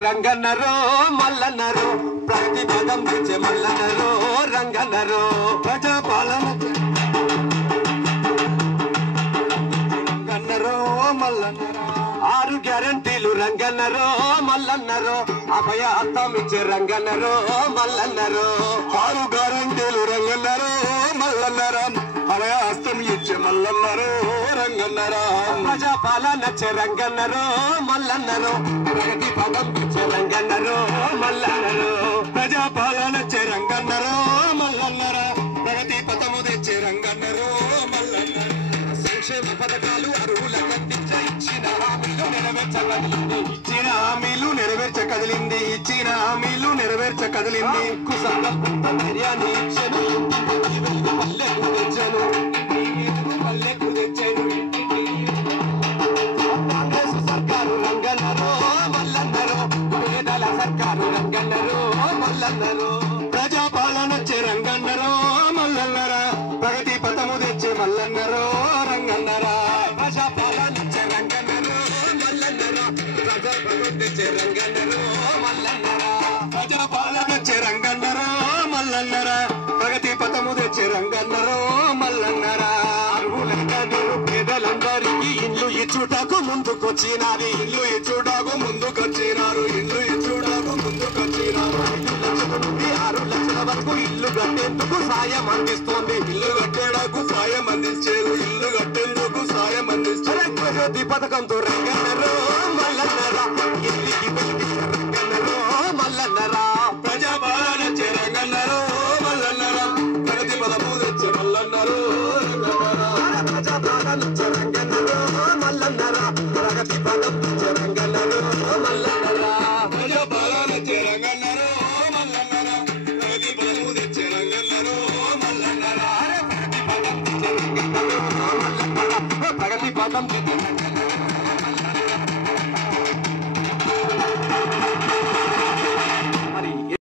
రంగన్నరో మల్లన్నరో ప్రతిపదం తెచ్చే మల్లన్నరో రంగన్నరో ప్రజాపాలన రంగన్నరో మల్లన్నరో ఆరు గ్యారంటీలు రంగన్నరో మల్లన్నరో అభయ హస్తం ఇచ్చే రంగన్నరో మల్లన్నరో ఆరు గ్యారంటీలు రంగన్నరో మల్లన్నరో అభయ హస్తం ఇచ్చే మల్లన్నరో రంగన్నరో ప్రజాపాలన రంగన్నరో మల్లన్నరో ప్రగతి పదం తెచ్చే రంగన్నరో మల్లన్నరో ప్రజాపాలన రంగన్నరో మల్లన్నరో ప్రగతి పదము తెచ్చే రంగన్నరో మల్లన్నరో సంక్షేమ పథకాలు అర్హులకు అందించే ఇచ్చిన హామీలు నెరవేర్చ కదిలింది కుసంకల్పంతో ధైర్యాన్ని ఇచ్చెను పల్లెకు తెచ్చెను కాంగ్రెస్ సర్కారు రంగన్నరో మల్లన్నరో పేదల సర్కారు రంగన్నరో మల్లన్నరో ప్రజాపాలన రంగన్నరో మల్లన్నరా ప్రగతి పథము తెచ్చే మల్లన్నరో రంగన్నరా ప్రజాపాలన రంగన్నరో మల్లన్నరా ప్రజాపదం తెచ్చే రంగన్నరో మల్లన్నరా ప్రజాపాలన రంగన్నరో మల్లన్నరా ప్రగతి పథము తెచ్చే రంగన్నరో మల్లన్నరా అర్హులైన పేదలందరికీ ఇల్లు ఇచ్చుటకు ముందుకొచ్చినారు 6 లక్షల వరకు ఇల్లు కట్టేందుకు సాయం అందిస్తోంది ప్రగతి పథకంతో రంగన్నరో మల్లన్నరా ఇంటికి వెలిగించిన రంగన్నరో మల్లన్నరా ప్రజాపాలన రంగన్నరో మల్లన్నరా ప్రగతి పథము తెచ్చే మల్లన్నరో ప్రజాపాలన రంగన్నరో మల్లన్నరా ప్రగతి పథం తెచ్చే రంగన్నరో మల్లన్నరా ప్రజాపాలన రంగన్నరో మల్లన్నరా ప్రగతి పథము తెచ్చే రంగన్నరో మల్లన్నరా ప్రగతి పథం తెచ్చే